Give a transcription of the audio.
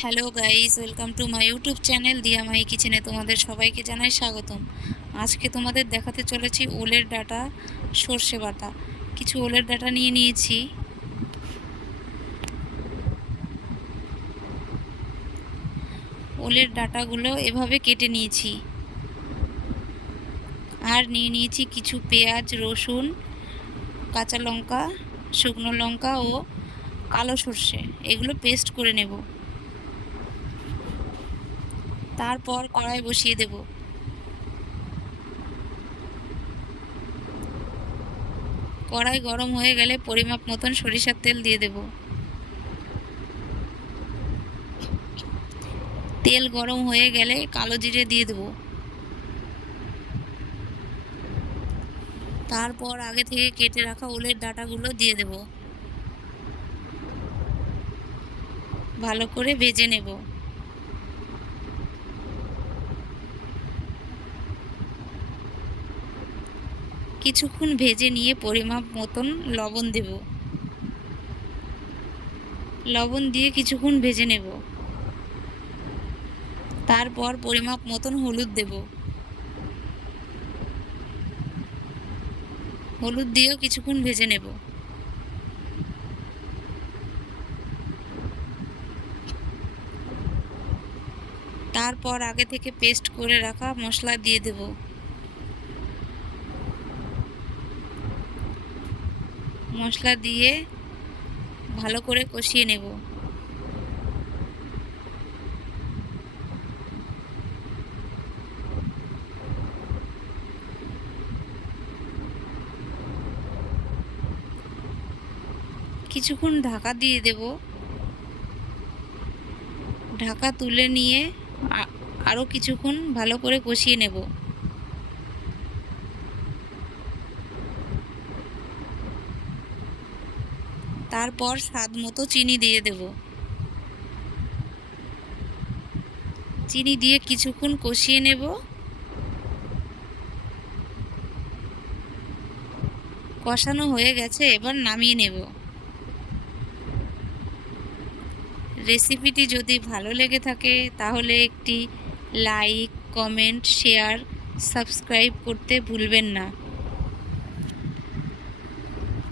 Hello guys, welcome to my YouTube channel দিয়া মাই কিচেনে। তোমাদের সবাইকে জানাই স্বাগতম। আজকে তোমাদের দেখাতে চলেছি ওলের ডাঁটা সর্ষে বাটা। কিছু ওলের ডাঁটা নিয়ে নিয়েছি। ওলের ডাঁটাগুলো এভাবে কেটে নিয়েছি। আর নিয়ে নিয়েছি কিছু পেঁয়াজ, রসুন, কাঁচা লঙ্কা, শুকনো লঙ্কা ও কালো সর্ষে। এগুলো পেস্ট করে নেব। তারপর কড়াই বসিয়ে দেব। কড়াই গরম হয়ে গেলে পরিমাপ মতন সরিষার তেল দিয়ে দেব। তেল গরম হয়ে গেলে কালো জিরে দিয়ে দেব। তারপর আগে থেকে কেটে রাখা ওলের ডাঁটাগুলো দিয়ে দেব। ভালো করে ভেজে নেব। কিছুক্ষণ ভেজে নিয়ে পরিমাপ মতন লবণ দেব। লবণ দিয়ে কিছুক্ষণ ভেজে নেব। তারপর পরিমাপ মতন হলুদ দেব। হলুদ দিয়েও কিছুক্ষণ ভেজে নেব। তারপর আগে থেকে পেস্ট করে রাখা মশলা দিয়ে দেব। মশলা দিয়ে ভালো করে কষিয়ে নেব। কিছুক্ষণ ঢাকা দিয়ে দেব। ঢাকা তুলে নিয়ে আরও কিছুক্ষণ ভালো করে কষিয়ে নেব। তারপর স্বাদ মতো চিনি দিয়ে দেব। চিনি দিয়ে কিছুক্ষণ কষিয়ে নেব। কষানো হয়ে গেছে, এবার নামিয়ে নেব। রেসিপিটি যদি ভালো লেগে থাকে তাহলে একটি লাইক, কমেন্ট, শেয়ার, সাবস্ক্রাইব করতে ভুলবেন না।